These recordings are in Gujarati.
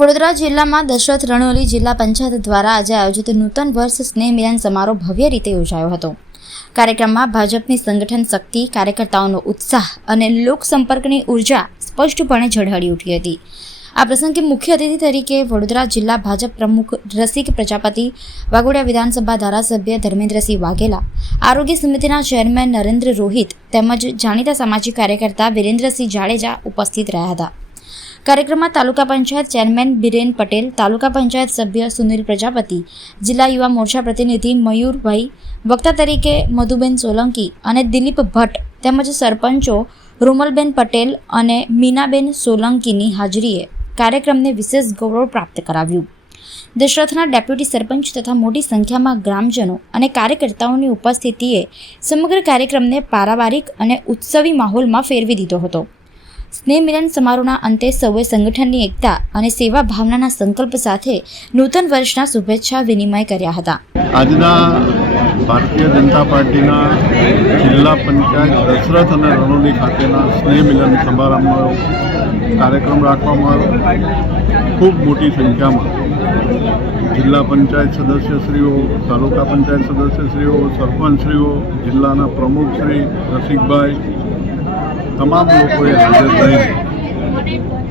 વડોદરા જિલ્લામાં દશરથ રણોલી જિલ્લા પંચાયત દ્વારા આજે આયોજિત નૂતન વર્ષ સ્નેહ મિલન સમારોહ ભવ્ય રીતે યોજાયો હતો. કાર્યક્રમમાં ભાજપની સંગઠન શક્તિ, કાર્યકર્તાઓનો ઉત્સાહ અને લોકસંપર્કની ઉર્જા સ્પષ્ટપણે ઝળહળી ઉઠી હતી. આ પ્રસંગે મુખ્ય અતિથિ તરીકે વડોદરા જિલ્લા ભાજપ પ્રમુખ રસિક પ્રજાપતિ, વાઘોડિયા વિધાનસભા ધારાસભ્ય ધર્મેન્દ્રસિંહ વાઘેલા, આરોગ્ય સમિતિના ચેરમેન નરેન્દ્ર રોહિત તેમજ જાણીતા સામાજિક કાર્યકર્તા વિરેન્દ્રસિંહ જાડેજા ઉપસ્થિત રહ્યા હતા. કાર્યક્રમમાં તાલુકા પંચાયત ચેરમેન બિરેન પટેલ, તાલુકા પંચાયત સભ્ય સુનિલ પ્રજાપતિ, જિલ્લા યુવા મોરચા પ્રતિનિધિ મયુરભાઈ, વક્તા તરીકે મધુબેન સોલંકી અને દિલીપ ભટ્ટ તેમજ સરપંચો રૂમલબેન પટેલ અને મીનાબેન સોલંકીની હાજરીએ કાર્યક્રમને વિશેષ ગૌરવ પ્રાપ્ત કરાવ્યું. દશરથના ડેપ્યુટી સરપંચ તથા મોટી સંખ્યામાં ગ્રામજનો અને કાર્યકર્તાઓની ઉપસ્થિતિએ સમગ્ર કાર્યક્રમને પારિવારિક અને ઉત્સવી માહોલમાં ફેરવી દીધો હતો. સ્નેહ મિલન સમારોહના અંતે સૌએ સંગઠનની એકતા અને સેવા ભાવનાના સંકલ્પ સાથે નૂતન વર્ષના શુભેચ્છા વિનિમય કર્યા હતા. આજના ભારતીય જનતા પાર્ટીના જિલ્લા પંચાયત દશરથ અને રણોલી ખાતેના સ્નેહ મિલન સમારંભનો કાર્યક્રમ રાખવામાં આવ્યો. ખૂબ મોટી સંખ્યામાં જિલ્લા પંચાયત સદસ્યશ્રીઓ, તાલુકા પંચાયત સદસ્યશ્રીઓ, સરપંચશ્રીઓ, જિલ્લાના પ્રમુખશ્રી રસિકભાઈ, તમામ લોકોએ હાજર રહીને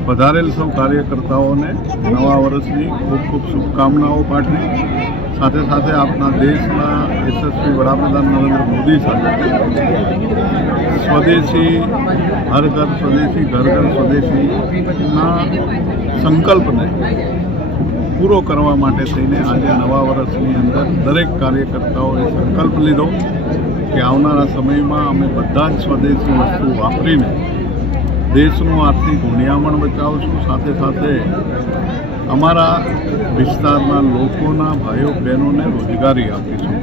વધારેલ સૌ કાર્યકર્તાઓને નવા વર્ષની ખૂબ ખૂબ શુભકામનાઓ પાઠવી. સાથે સાથે આપણા દેશના યશસ્વી વડાપ્રધાન નરેન્દ્ર મોદી સાથે સ્વદેશી હર ઘર સ્વદેશી, ઘર ઘર સ્વદેશીના સંકલ્પને પૂરો કરવા માટે થઈને આજે નવા વર્ષની અંદર દરેક કાર્યકર્તાઓએ સંકલ્પ લીધો કે આવનારા સમયમાં અમે બધા જ સ્વદેશી વસ્તુ વાપરીને દેશનું આર્થિક ગુણિયામણ બચાવશું. સાથે સાથે અમારા વિસ્તારના લોકોના ભાઈઓ બહેનોને રોજગારી આપીશું.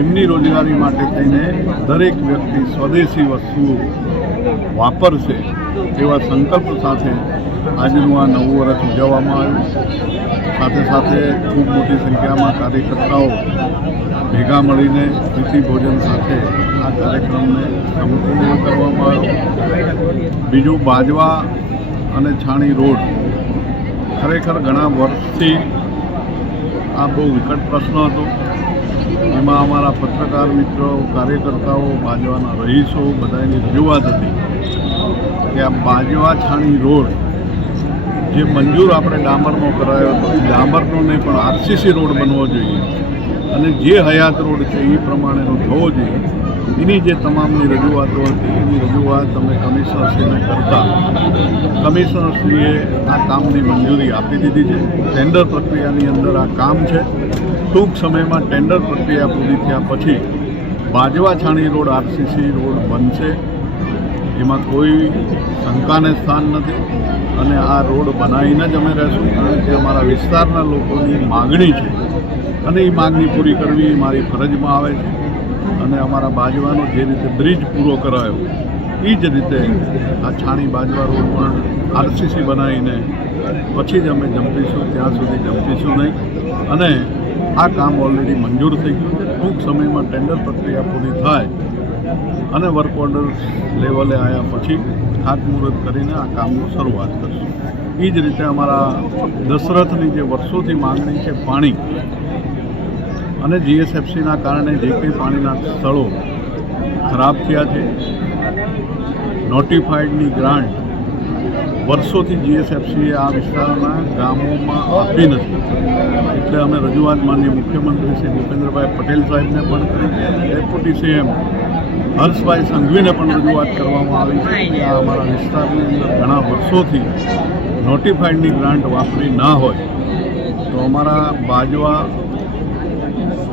એમની રોજગારી માટે થઈને દરેક વ્યક્તિ સ્વદેશી વસ્તુઓ વાપરશે એવા સંકલ્પ સાથે આજનું આ નવું વર્ષ ઉજવવામાં આવ્યું. સાથે સાથે ખૂબ મોટી સંખ્યામાં કાર્યકર્તાઓ ભેગા મળીને પ્રીતિ ભોજન સાથે આ કાર્યક્રમને સંપૂર્ણ કરવામાં આવ્યો. બીજું, બાજવા અને છાણી રોડ ખરેખર ઘણા વર્ષથી આ બહુ વિકટ પ્રશ્ન હતો. એમાં અમારા પત્રકાર મિત્રો, કાર્યકર્તાઓ, બાજવાના રહીશો બધાની રજૂઆત હતી કે આ બાજવા છાણી રોડ જે મંજૂર આપણે ડામરનો કરાયો હતો, ડામરનો નહીં પણ આરસીસી રોડ બનવો જોઈએ અને જે હયાત રોડ છે એ પ્રમાણેનો થવો જોઈએ. એની જે તમામની રજૂઆતો હતી એની રજૂઆત અમે કમિશનરશ્રીને કરતા કમિશનરશ્રીએ આ કામની મંજૂરી આપી દીધી છે. ટેન્ડર પ્રક્રિયાની અંદર આ કામ છે. ટૂંક સમયમાં ટેન્ડર પ્રક્રિયા પૂરી થયા પછી બાજવા છાણી રોડ આરસીસી રોડ બનશે. એમાં કોઈ શંકાને સ્થાન નથી અને આ રોડ બનાવીને જ અમે રહેશું, કારણ કે અમારા વિસ્તારના લોકોની માગણી છે અને એ માગણી પૂરી કરવી એ મારી ફરજમાં આવે છે. અને અમારા બાજવાનો જે રીતે બ્રિજ પૂરો કરાયો એ જ રીતે આ છાણી બાજવા રોડ પણ આરસીસી બનાવીને પછી જ અમે જંપીશું, ત્યાં સુધી જંપીશું નહીં. અને આ કામ ઓલરેડી મંજૂર થઈ ગયું છે. ટૂંક સમયમાં ટેન્ડર પ્રક્રિયા પૂરી થાય અને વર્ક ઓર્ડર લેવલે આવ્યા પછી ખાતમુહૂર્ત કરીને આ કામની શરૂઆત કરશું. એ જ રીતે અમારા દશરથની જે વર્ષોથી માગણી છે પાણી અને જીએસએફસીના કારણે જે કંઈ પાણીના સ્થળો ખરાબ થયા છે, નોટિફાઈડની ગ્રાન્ટ વર્ષોથી જીએસએફસીએ આ વિસ્તારના ગામોમાં આપી નથી. એટલે અમે રજૂઆત માનનીય મુખ્યમંત્રી શ્રી ભૂપેન્દ્રભાઈ પટેલ સાહેબને પણ કરી છે અને ડેપ્યુટી સીએમ હર્ષભાઈ સંઘવીને પણ રજૂઆત કરવામાં આવી છે કે આ અમારા વિસ્તારની અંદર ઘણા વર્ષોથી નોટિફાઈડની ગ્રાન્ટ વાપરી ના હોય તો અમારા બાજવા,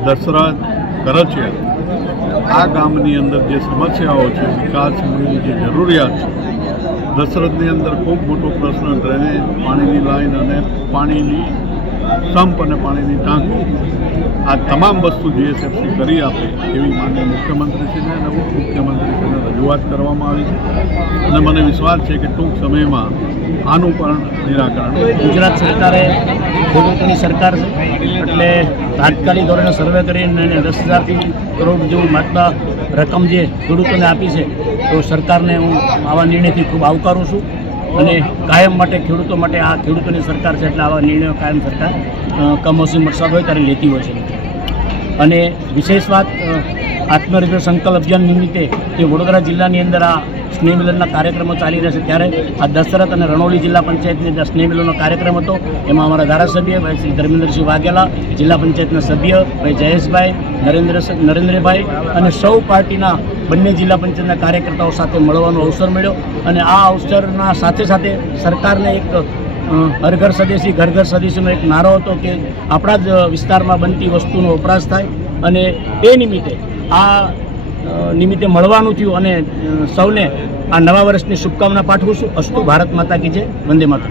દશરથ, કરચિયા આ ગામની અંદર જે સમસ્યાઓ છે, વિકાસની જે જરૂરિયાત છે, દશરથની અંદર ખૂબ મોટો પ્રશ્ન ડ્રેનેજ, પાણીની લાઈન અને પાણીની સંપ અને પાણીની ટાંકી, આ તમામ વસ્તુ જીએસએફસી કરી આપે એવી માનનીય મુખ્યમંત્રીશ્રીને અને ઉપમુખ્યમંત્રીશ્રીને રજૂઆત કરવામાં આવી છે અને મને વિશ્વાસ છે કે ટૂંક સમયમાં આનું પણ નિરાકરણ. ગુજરાત સરકારે ખેડૂતોની સરકાર છે એટલે તાત્કાલિક ધોરણે સર્વે કરીને 10,000 કરોડ જેવું માત્રા રકમ જે ખેડૂતોને આપી છે તો સરકારને હું આવા નિર્ણયથી ખૂબ આવકારું છું અને કાયમ માટે ખેડૂતો માટે આ ખેડૂતોની સરકાર છે એટલે આવા નિર્ણયો કાયમ સરકાર કમોસમી વરસાદ હોય ત્યારે લેતી હોય છે. અને વિશેષ વાત આત્મનિર્ભર સંકલ્પ અભિયાન નિમિત્તે જે વડોદરા જિલ્લાની અંદર આ સ્નેહ મિલનના કાર્યક્રમો ચાલી રહ્યા છે ત્યારે આ દશરથ અને રણોલી જિલ્લા પંચાયતની અંદર સ્નેહ મિલનનો કાર્યક્રમ હતો. એમાં અમારા ધારાસભ્ય ભાઈ શ્રી ધર્મેન્દ્રસિંહ વાઘેલા, જિલ્લા પંચાયતના સભ્ય ભાઈ જયેશભાઈ, નરેન્દ્રભાઈ અને સૌ પાર્ટીના બંને જિલ્લા પંચાયતના કાર્યકર્તાઓ સાથે મળવાનો અવસર મળ્યો. અને આ અવસરના સાથે સાથે સરકારને એક હર ઘર સ્વદેશી ઘર ઘર સ્વદેશીનો એક નારો હતો કે આપણા જ વિસ્તારમાં બનતી વસ્તુનો વપરાશ થાય અને એ નિમિત્તે મળવાનું થયું અને સૌને આ નવા વર્ષની શુભકામના પાઠવું છું. અસ્તુ ભારત માતા કી જય, વંદે માતરમ.